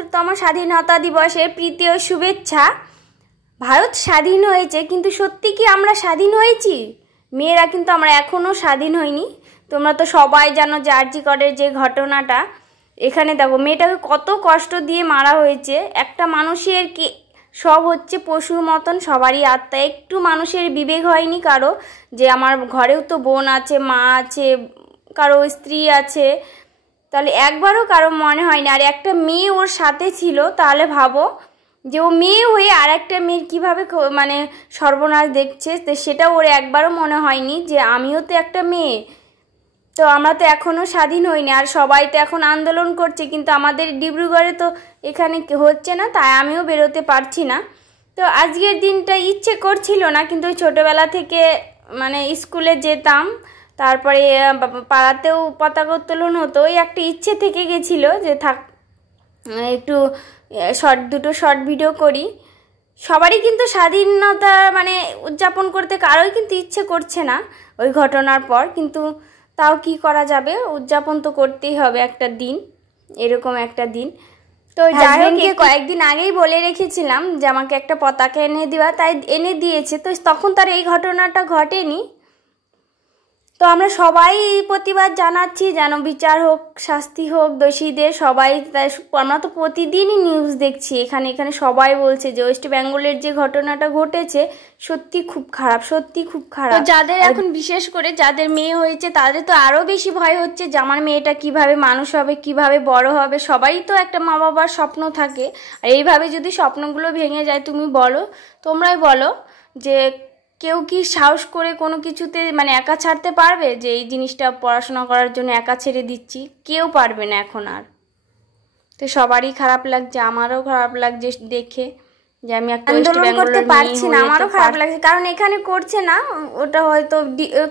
৭২তম স্বাধীনতা দিবসের প্রীতি ও শুভেচ্ছা। ভারত স্বাধীন হয়েছে, কিন্তু সত্যি কি আমরা স্বাধীন হয়েছি? মেয়েরা কিন্তু আমরা এখনও স্বাধীন হইনি। তোমরা তো সবাই জানো যে আরজি করের যে ঘটনাটা, এখানে দেখো মেয়েটাকে কত কষ্ট দিয়ে মারা হয়েছে। একটা মানুষের কি সব হচ্ছে পশুর মতন, সবারই আত্মা, একটু মানুষের বিবেক হয়নি কারো যে আমার ঘরেও তো বোন আছে, মা আছে, কারো স্ত্রী আছে, তাহলে একবারও কারো মনে হয় না। আর একটা মেয়ে ওর সাথে ছিল, তাহলে ভাবো যে ও মেয়ে হয়ে আর একটা মেয়ের কীভাবে মানে সর্বনাশ দেখছে, তো সেটা ওর একবারও মনে হয়নি যে আমিও তো একটা মেয়ে। তো আমরা তো এখনও স্বাধীন হইনি, আর সবাই তো এখন আন্দোলন করছে, কিন্তু আমাদের ডিব্রুগড়ে তো এখানে হচ্ছে না, তাই আমিও বেরোতে পারছি না। তো আজকের দিনটা ইচ্ছে করছিল না, কিন্তু ওই ছোটোবেলা থেকে মানে স্কুলে যেতাম, তারপরে পাড়াতেও পতাকা উত্তোলন হতো, ওই একটা ইচ্ছে থেকে গেছিলো যে থাক একটু দুটো শর্ট ভিডিও করি। সবারই কিন্তু স্বাধীনতা মানে উদযাপন করতে কারোই কিন্তু ইচ্ছে করছে না ওই ঘটনার পর, কিন্তু তাও কি করা যাবে, উদযাপন তো করতেই হবে একটা দিন, এরকম একটা দিন। তো যাই হোক, কয়েকদিন আগেই বলে রেখেছিলাম যে আমাকে একটা পতাকা এনে দেওয়া, তাই এনে দিয়েছে। তো তখন তার এই ঘটনাটা ঘটেনি। তো আমরা সবাই প্রতিবাদ জানাচ্ছি যেন বিচার হোক, শাস্তি হোক দোষীদের, সবাই। তাই আমরা তো প্রতিদিনই নিউজ দেখছি, এখানে সবাই বলছে যে ওয়েস্ট বেঙ্গলের যে ঘটনাটা ঘটেছে সত্যি খুব খারাপ, সত্যি খুব খারাপ। যাদের এখন বিশেষ করে যাদের মেয়ে হয়েছে তাদের তো আরও বেশি ভয় হচ্ছে যে আমার মেয়েটা কিভাবে মানুষ হবে, কিভাবে বড় হবে। সবাই তো একটা মা বাবার স্বপ্ন থাকে, আর এইভাবে যদি স্বপ্নগুলো ভেঙে যায়, তুমি বলো, তোমরাই বলো যে কেউ কি সাহস করে কোনো কিছুতে মানে একা ছাড়তে পারবে যে এই জিনিসটা পড়াশোনা করার জন্য একা ছেড়ে দিচ্ছি? কেউ পারবে না এখন আর। তো সবারই খারাপ লাগছে, আমারও খারাপ লাগছে দেখে যে আমি একটা আন্দোলন করতে পারছি না। আমারও খারাপ লাগছে, কারণ এখানে করছে না, ওটা হয়তো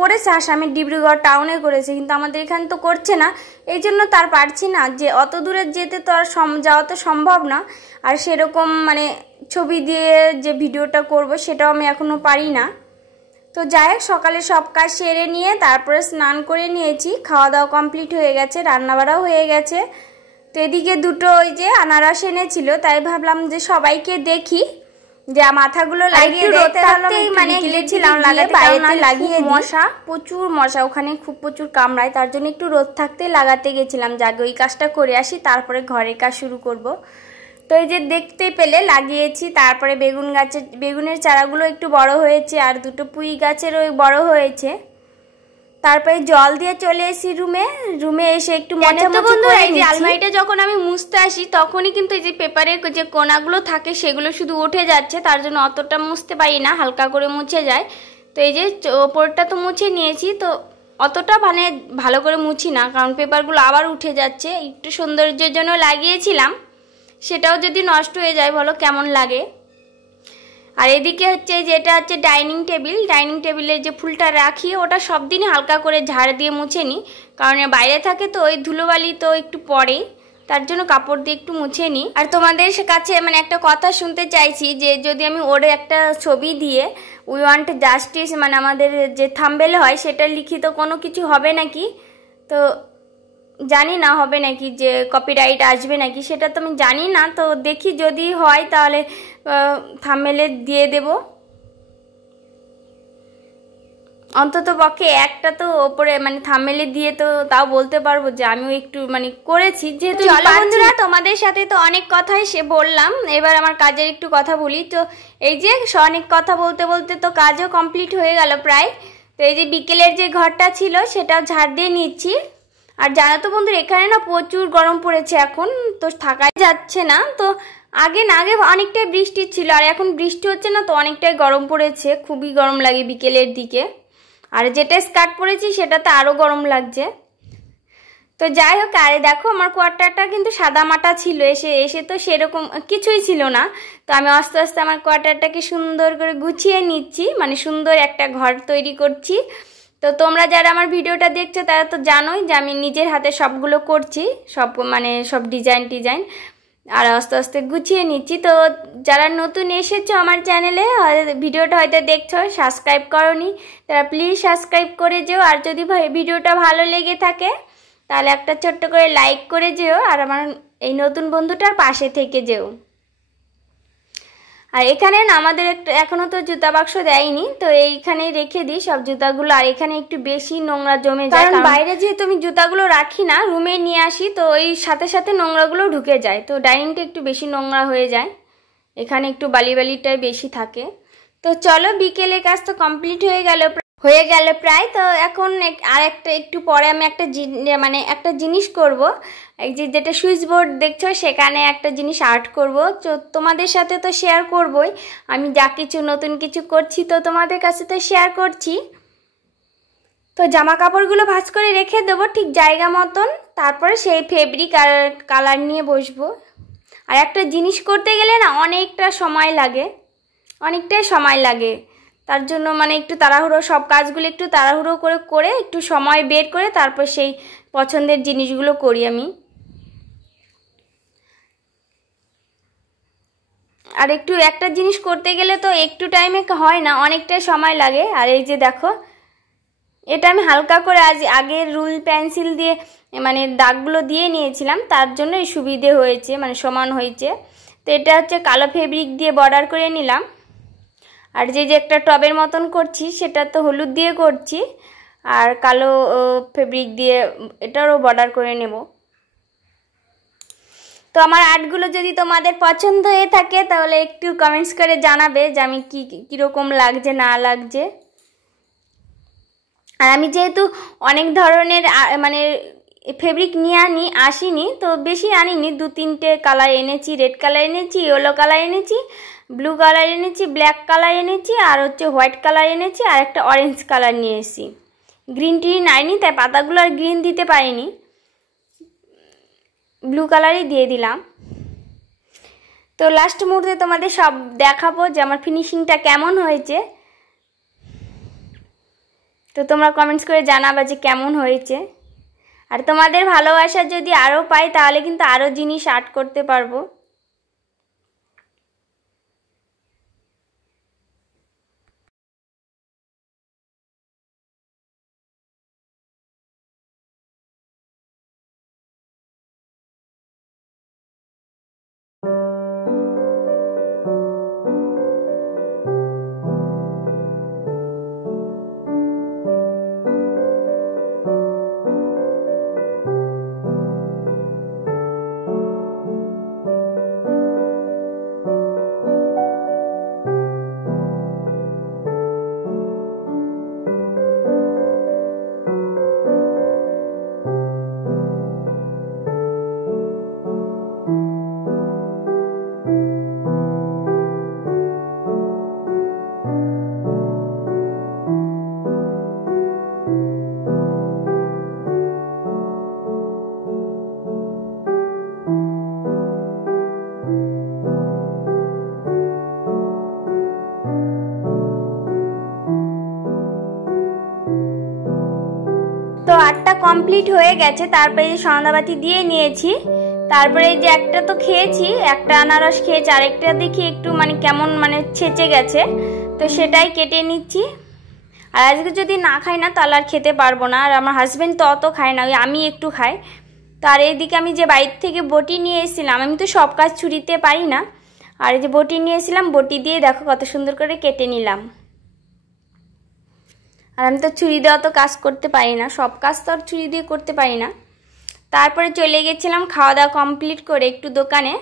করেছে আসামের ডিব্রুগড় টাউনে করেছে, কিন্তু আমাদের এখানে তো করছে না, এই জন্য তার পারছি না যে অত দূরে যেতে তো আর যাওয়া তো সম্ভব না। আর সেরকম মানে ছবি দিয়ে যে ভিডিওটা করব সেটাও আমি এখনও পারি না। তো যাই হোক, সকালে সব কাজ সেরে নিয়ে তারপরে স্নান করে নিয়েছি, খাওয়া দাওয়া কমপ্লিট হয়ে গেছে, রান্নাবাড়াও হয়ে গেছে। তো এদিকে দুটো ওই যে আনারস এনেছিল, তাই ভাবলাম যে সবাইকে দেখি যে মাথাগুলো লাগিয়ে দেখতেই মানে গিয়েছিলাম লাগাতে, বাইরে লাগিয়ে মশা, প্রচুর মশা ওখানে, খুব প্রচুর কামড়ায়, তার জন্য একটু রোদ থাকতে লাগাতে গেছিলাম, যাকে ওই কাজটা করে আসি তারপরে ঘরের কাজ শুরু করব। তো এই যে দেখতে পেলে লাগিয়েছি, তারপরে বেগুনের চারাগুলো একটু বড় হয়েছে, আর দুটো পুঁই গাছের ওই বড় হয়েছে। তারপরে জল দিয়ে চলে এসেছি রুমে এসে একটু মোছামুছি করে নিয়েছি। আলমারিটা যখন আমি মুছতে আসি তখনই কিন্তু এই যে পেপারের যে কোনাগুলো থাকে সেগুলো শুধু উঠে যাচ্ছে, তার জন্য অতটা মুছতে পারি না, হালকা করে মুছে যায়। তো এই যে ওপরটা তো মুছে নিয়েছি, তো অতটা মানে ভালো করে মুছি না, কারণ পেপারগুলো আবার উঠে যাচ্ছে। একটু সৌন্দর্যের জন্য লাগিয়েছিলাম, সেটাও যদি নষ্ট হয়ে যায় বলো কেমন লাগে। আর এদিকে হচ্ছে যেটা হচ্ছে ডাইনিং টেবিলের যে ফুলটা রাখি ওটা সব দিনই হালকা করে ঝাড় দিয়ে মুছে নিই, কারণ বাইরে থাকে তো ওই ধুলোবালি তো একটু পড়ে, তার জন্য কাপড় দিয়ে একটু মুছে নিই। আর তোমাদের কাছে মানে একটা কথা শুনতে চাইছি যে যদি আমি ওর একটা ছবি দিয়ে উই ওয়ান্ট জাস্টিস মানে আমাদের যে থাম্বনেল হয় সেটা লিখিত কোনো কিছু হবে নাকি, তো জানি না হবে নাকি, যে কপিরাইট আসবে নাকি সেটা তো আমি জানি না। তো দেখি যদি হয় তাহলে থাম্বনেলে দিয়ে দেব, অন্তত পক্ষে একটা তো ওপরে মানে থাম্বনেলে দিয়ে তো তাও বলতে পারবো যে আমিও একটু মানে করেছি। যেহেতু বন্ধুরা তোমাদের সাথে তো অনেক কথাই বললাম, এবার আমার কাজের একটু কথা বলি। তো এই যে অনেক কথা বলতে বলতে তো কাজও কমপ্লিট হয়ে গেল প্রায়। তো এই যে বিকেলের যে ঘরটা ছিল সেটাও ঝাড় দিয়ে নিচ্ছি। আর জানো তো বন্ধুরা, এখানে না প্রচুর গরম পড়েছে এখন, তো থাকাই যাচ্ছে না। তো আগে অনেকটাই বৃষ্টি ছিল, আর এখন বৃষ্টি হচ্ছে না, তো অনেকটাই গরম পড়েছে, খুবই গরম লাগে বিকেলের দিকে। আর যেটা স্কার্ট পরেছি সেটাতে আরও গরম লাগছে। তো যাই হোক, আরে দেখো আমার কোয়ার্টারটা কিন্তু সাদা মাটা ছিল, এসে তো সেরকম কিছুই ছিল না। তো আমি আস্তে আস্তে আমার কোয়ার্টারটাকে সুন্দর করে গুছিয়ে নিচ্ছি, মানে সুন্দর একটা ঘর তৈরি করছি। তো তোমরা যারা আমার ভিডিওটা দেখছো তারা তো জানোই যে আমি নিজের হাতে সবগুলো করছি, সব ডিজাইন আর আস্তে আস্তে গুছিয়ে নিচ্ছি। তো যারা নতুন এসেছো আমার চ্যানেলে, ভিডিওটা হয়তো দেখছো, সাবস্ক্রাইব করোনি, তারা প্লিজ সাবস্ক্রাইব করে যেও। আর যদি ভিডিওটা ভালো লেগে থাকে তাহলে একটা ছোট্ট করে লাইক করে যেও, আর আমার এই নতুন বন্ধুটার পাশে থেকে যেও। আর এখানে না আমাদের এখনো তো জুতা বাক্স দেয়নি, তো এইখানেই রেখে দিই সব জুতাগুলো। আর এখানে একটু বেশি নোংরা জমে যায়, কারণ বাইরে যেহেতু আমি জুতাগুলো রাখি না, রুমে নিয়ে আসি, তো ওই সাথে সাথে নোংরাগুলো ঢুকে যায়, তো ডাইনিংটা একটু বেশি নোংরা হয়ে যায়, এখানে একটু বালিটাই বেশি থাকে। তো চলো, বিকেলে কাজ তো কমপ্লিট হয়ে গেল প্রায়। তো এখন আর একটু পরে আমি একটা জিনিস করব, এই যেটা সুইচ বোর্ড দেখছো সেখানে একটা জিনিস আর্ট করব। তো তোমাদের সাথে তো শেয়ার করবই, আমি যা কিছু নতুন কিছু করছি তো তোমাদের কাছে তো শেয়ার করছি। তো জামা কাপড়গুলো ভাঁজ করে রেখে দেবো ঠিক জায়গা মতন, তারপরে সেই ফেব্রিক আর কালার নিয়ে বসবো। আর একটা জিনিস করতে গেলে না অনেকটাই সময় লাগে, তার জন্য একটু তাড়াহুড়ো, সব কাজগুলো একটু তাড়াহুড়ো করে একটু সময় বের করে তারপর সেই পছন্দের জিনিসগুলো করি আমি। আর একটা জিনিস করতে গেলে তো একটু টাইমে হয় না, অনেকটাই সময় লাগে। আর এই যে দেখো, এটা আমি হালকা করে আগের রুল পেন্সিল দিয়ে দাগগুলো দিয়ে নিয়েছিলাম, তার জন্য এই সুবিধে হয়েছে, সমান হয়েছে। তো এটা হচ্ছে কালো ফেব্রিক দিয়ে বর্ডার করে নিলাম। আর যে একটা টবের মতন করছি সেটা তো হলুদ দিয়ে করছি, আর কালো ফেব্রিক দিয়ে এটারও বর্ডার করে নেব। তো আমার আর্টগুলো যদি তোমাদের পছন্দ হয়ে থাকে তাহলে একটু কমেন্টস করে জানাবে যে আমি কীরকম লাগছে না লাগছে। আর আমি যেহেতু অনেক ধরনের ফেব্রিক নিয়ে আসিনি, তো বেশি আনিনি, 2-3টে কালার এনেছি, রেড কালার এনেছি, ইয়েলো কালার এনেছি, ব্লু কালার এনেছি, ব্ল্যাক কালার এনেছি, আর হচ্ছে হোয়াইট কালার এনেছি, আর একটা অরেঞ্জ কালার নিয়ে এসেছি। গ্রিন আনিনি, তাই পাতাগুলো আর গ্রিন দিতে পারিনি, ব্লু কালারই দিয়ে দিলাম। তো লাস্ট মুহূর্তে তোমাদের সব দেখাবো যে আমার ফিনিশিংটা কেমন হয়েছে। তো তোমরা কমেন্টস করে জানাবে যে কেমন হয়েছে। আর তোমাদের ভালোবাসা যদি আরও পাই তাহলে কিন্তু আরও জিনিস আর্ট করতে পারবো। তো আটটা কমপ্লিট হয়ে গেছে, তারপরে সন্ধ্যাবাতি দিয়ে নিয়েছি। তারপরে যে একটা তো খেয়েছি, একটা আনারস খেয়েছি, আরেকটা দেখি একটু কেমন ছেঁচে গেছে, তো সেটাই কেটে নিচ্ছি। আর আজকে যদি না খাই না তাহলে আর খেতে পারবো না। আর আমার হাজব্যান্ড তো অত খায় না, আমি একটু খাই। তো আর এইদিকে আমি যে বাইরে থেকে বটি নিয়ে এসেছিলাম, আমি তো সব কাজ ছুরিতে পারি না, আর এই যে বটি নিয়ে এসেছিলাম, বটি দিয়ে দেখো কত সুন্দর করে কেটে নিলাম। আর আমি তো ছুরি দেওয়া তো কাজ করতে পারি না, সব কাজ তো আর ছুরি দিয়ে করতে পারি না। তারপরে চলে গেছিলাম খাওয়া দাওয়া কমপ্লিট করে একটু দোকানে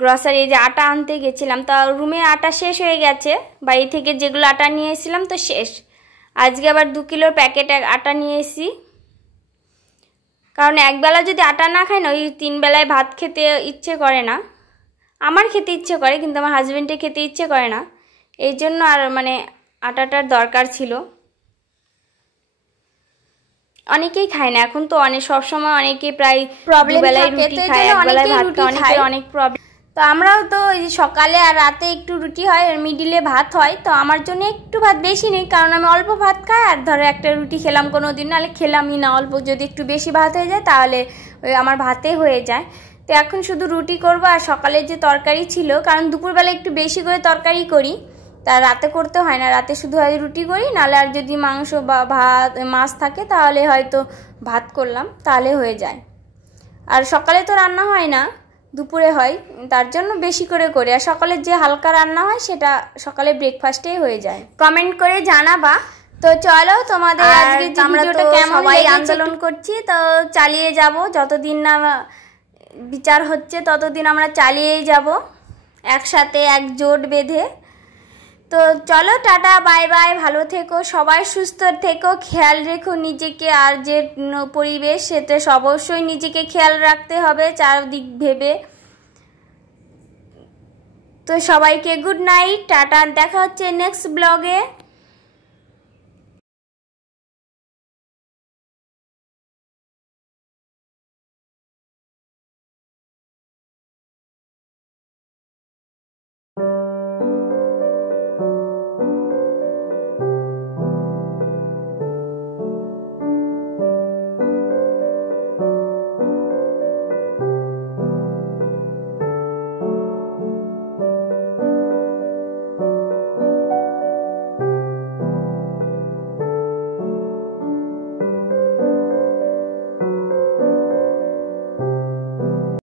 গ্রসারি, যে আটা আনতে গেছিলাম। তা রুমে আটা শেষ হয়ে গেছে, বাড়ি থেকে যেগুলো আটা নিয়ে এসেছিলাম তো শেষ। আজকে আবার 2 কিলোর প্যাকেট আটা নিয়ে এসেছি, কারণ একবেলা যদি আটা না খাই না, ওই 3 বেলায় ভাত খেতে ইচ্ছে করে না। আমার খেতে ইচ্ছে করে, কিন্তু আমার হাজব্যান্ডের খেতে ইচ্ছে করে না, এই জন্য আর আটাটার দরকার ছিল। অনেকেই খায় না এখন তো, সবসময় অনেকেই প্রায় প্রবলেম রুটি খায়, একবেলায় ভাত খায়, অনেক প্রবলেম। তো আমরাও তো সকালে আর রাতে একটু রুটি হয়, আর মিডিলে ভাত হয়। তো আমার জন্য একটু ভাত বেশি নেই, কারণ আমি অল্প ভাত খাই, আর ধরো একটা রুটি খেলাম কোনো দিন, নাহলে খেলামই না। অল্প যদি একটু বেশি ভাত হয়ে যায় তাহলে ওই আমার ভাতে হয়ে যায়। তো এখন শুধু রুটি করব। আর সকালে যে তরকারি ছিল, কারণ দুপুরবেলা একটু বেশি করে তরকারি করি, তা রাতে করতে হয় না, রাতে শুধু হয় রুটি করি, নাহলে আর যদি মাংস বা ভাত মাছ থাকে তাহলে হয়তো ভাত করলাম, তাহলে হয়ে যায়। আর সকালে তো রান্না হয় না, দুপুরে হয়, তার জন্য বেশি করে করি। আর সকালে যে হালকা রান্না হয় সেটা সকালে ব্রেকফাস্টেই হয়ে যায়। কমেন্ট করে জানাবা। তো চলো, তোমাদের আজকে ভিডিওটা কেমন সবাই আন্দোলন করছি, তো চালিয়ে যাব, যতদিন না বিচার হচ্ছে ততদিন আমরা চালিয়েই যাব একসাথে, একজোট বেঁধে। তো চলো, টাটা, বাই বাই, ভালো থেকো, সবাই সুস্থ থেকো, খেয়াল রেখো নিজেকে। আর যে পরিবেশ, সেটা অবশ্যই নিজেকে খেয়াল রাখতে হবে চারদিক ভেবে। তো সবাইকে গুড নাইট, টাটা, দেখা হচ্ছে নেক্সট ব্লগে।